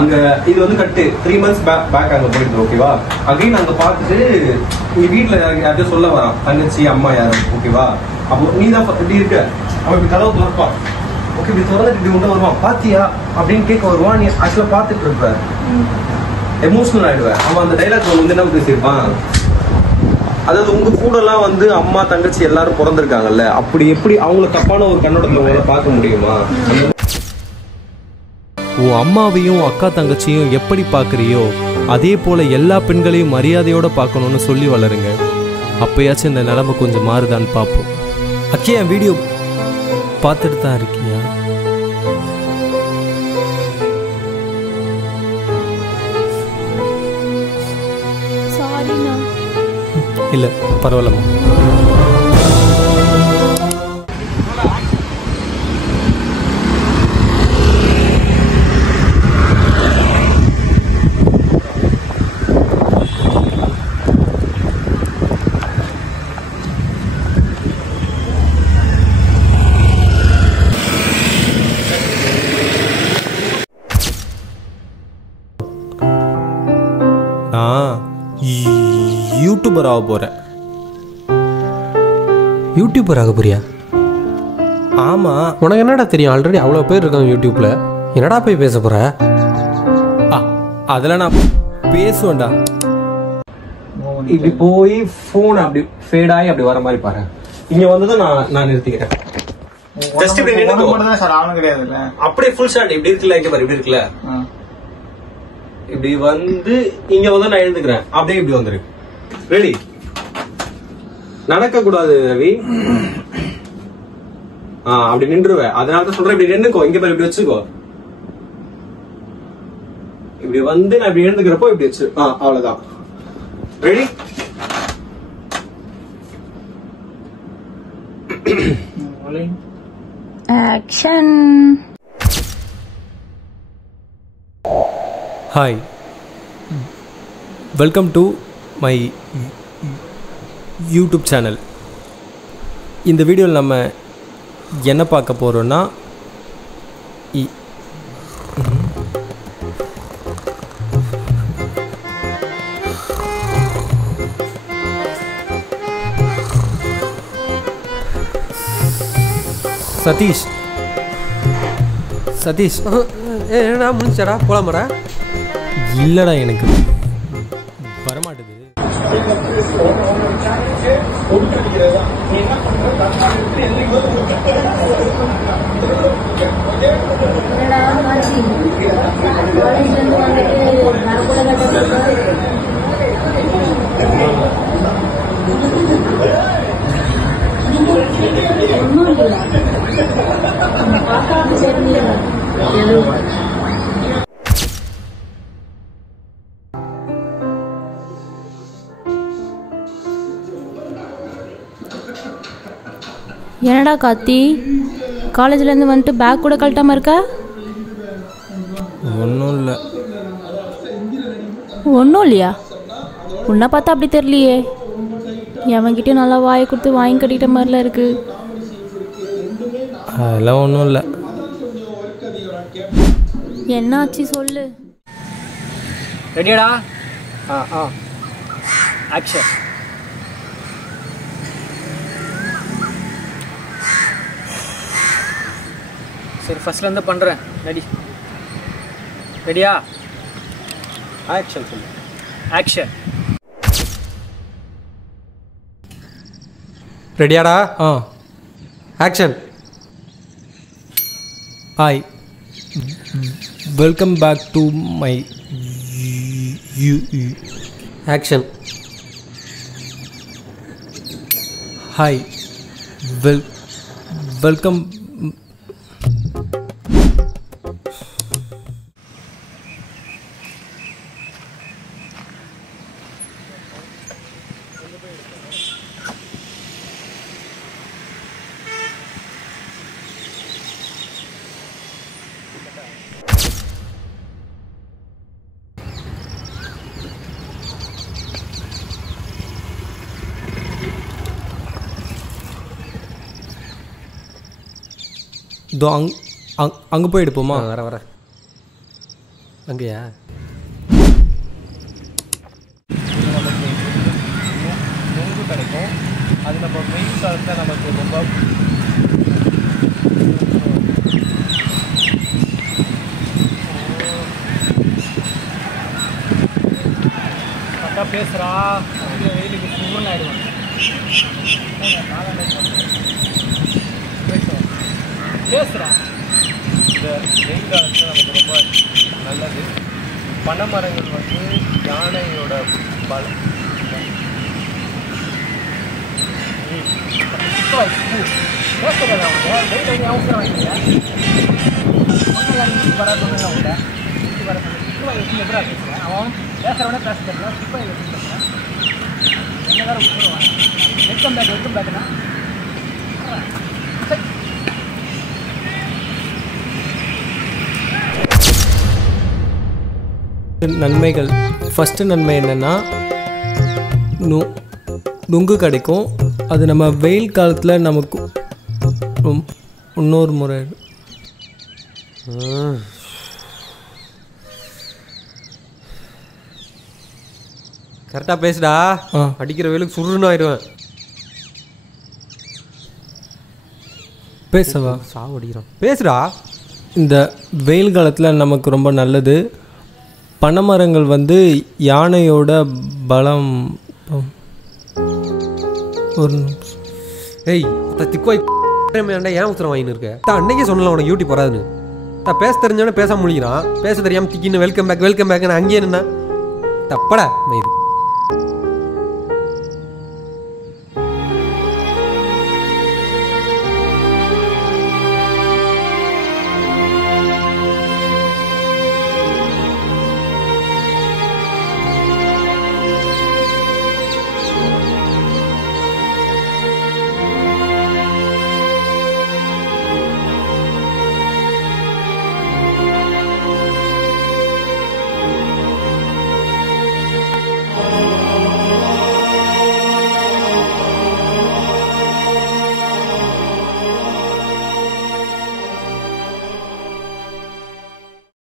அங்க இது வந்து கட்டு 3 months பேக் அங்க போயிட்டு ஓகேவா. அகைன் அங்க பார்த்துட்டு நீ வீட்டுல யார்கிட்ட சொல்ல வரான் தங்கச்சி அம்மா யாரு ஓகேவா. அப்போ நீ தான் இப்படி இருக்க, அவன் இப்படி கதவு திறப்பான். ஓகே இப்படி திறந்துட்டு இப்படி உண்டு வருவான், பாத்தியா அப்படின்னு கேட்க வருவான். நீ ஆக்சுவலா பார்த்துட்டு இருப்ப, எமோஷனல் ஆயிடுவேன். அவன் அந்த டைலாக் வந்து என்ன பேசியிருப்பான், அதாவது உங்க கூட எல்லாம் வந்து அம்மா தங்கச்சி எல்லாரும் பிறந்திருக்காங்கல்ல, அப்படி எப்படி அவங்கள தப்பான ஒரு கண்ணோட்டத்துல உங்களால பார்க்க முடியுமா? உன் அம்மாவையும் அக்கா தங்கச்சியும் எப்படி பார்க்குறியோ அதே போல் எல்லா பெண்களையும் மரியாதையோடு பார்க்கணுன்னு சொல்லி வளருங்க. அப்போயாச்சும் இந்த நிலைமை கொஞ்சம் மாறுதான்னு பார்ப்போம். அக்கியா வீடியோ பார்த்துட்டு தான் இருக்கியா? இல்லை பரவாயில்லம்மா. நான் யூடியூபர் ஆக போகிறேன். யூடியூபர் ஆக போறியா? ஆமாம். உனக்கு என்னடா தெரியும்? ஆல்ரெடி அவ்வளோ பேர் இருக்காங்க யூடியூப்பில். என்னடா போய் பேச போகிற? அதெல்லாம் நான் பேசுவேன்டா. இப்படி போய் போன் அப்படி ஃபேட் ஆகி அப்படி வர மாதிரி பாரு. இங்க வந்ததும் நான் நிறுத்திக்கிறேன். ஜஸ்ட் இப்படி நின்னுக்கோ சார். ஆளு கிடையாதுல்ல, அப்படியே ஃபுல் ஷாட் இப்படி இருக்குல்ல, இங்க பாரு இப்படி இருக்குல்ல, இப்படி வந்து இங்க வந்து நான் எழுந்துக்கிறேன். அப்படியே இப்படி வந்துரு. ரெடி? நடக்க கூடாது ரவி. அப்படி நின்றுவேன். அதனாலதான் சொல்றேன் இப்படி நின்னுக்கோ. இங்க பாரு இப்படி வச்சுக்கோ. இப்படி வந்து நான் இப்படி எழுந்துக்கிறப்போ இப்படி வச்சு அவ்வளவுதான். Ready? Action. Hi, welcome to my YouTube channel. இந்த வீடியோவில் நம்ம என்ன பார்க்க போகிறோன்னா, சதீஷ் சதீஷ் என்னடா முடிஞ்சாடா? போலாமாடா? இல்லைடா, எனக்கு வரமாட்டுது. என்னடா கார்த்தி, காலேஜ்லேருந்து வந்துட்டு பேக் கூட கழட்டாமல் இருக்க? ஒன்றும் இல்லை. ஒன்றும் இல்லையா? உன்னை பார்த்தா அப்படி தெரியலையே. எவன்கிட்டயும் நல்லா வாயை கொடுத்து வாங்கி கட்டிக்கிட்ட மாதிரிலாம் இருக்கு. அதெல்லாம் ஒன்றும் இல்லை. என்னாச்சு சொல்லு. ரெடியாடா? ஆக்ஷன். சரி, ஃபர்ஸ்ட்லேருந்து பண்ணுறேன். ரெடியா? ஆக்ஷன் சொல்லு. ஆக்ஷன். ரெடியாடா? Action. Hi, welcome back to my action. Hi, welcome. இதோ அங்கே போய் எடுப்போமா? வர அங்கேயா? நமக்கு நொங்கு கிடைக்கும். அது நம்ம வெயில் காலத்தில் நமக்கு ரொம்ப அக்கா பேசுகிறா. அதிக வெயிலுக்கு சுருன்னு ஆகிடுவாங்க. பேசுகிறா. இந்த வெயில் காலத்தில் நமக்கு ரொம்ப நல்லது. பனைமரங்கள் வந்து யானையோட பலம். பேசுகிறேன் அவங்க வெயில் அவசரம் வாங்கிங்க வர சொன்னேன் அவங்க வர சொன்னேன் எப்படா பேசுகிறேன். அவன் பேசுகிறவனே பேச தெரியல. இப்போ எப்படி பேசுகிறேன் என்ன வேறு விட்டுருவான். வெல்கம் பேக்குனா நன்மைகள். ஃபஸ்ட்டு நன்மை என்னென்னா நுங்கு கிடைக்கும். அது நம்ம வெயில் காலத்தில் நமக்கு இன்னொரு முறை கரெக்டாக பேசுடா. அடிக்கிற வெயிலுக்கு சுருன்னு ஆயிடுவேன். பேசவா? சாவு அடிக்கிறான். பேசுடா. இந்த வெயில் காலத்தில் நமக்கு ரொம்ப நல்லது. பனைமரங்கள் வந்து யானையோட பலம். ஒரு ஏய் திக்குவாய் ஏன் உத்தரம் வாங்கின்னு இருக்க? அன்னைக்கே சொல்லலாம் உனக்கு யூடியூப் வராதுன்னு. பேச தெரிஞ்சவனே பேச முடிகிறான். பேச தெரியாமல் திக்கின்னு வெல்கம் பேக் வெல்கம் பேக்னு அங்கேயே நின்னா தப்படா இது.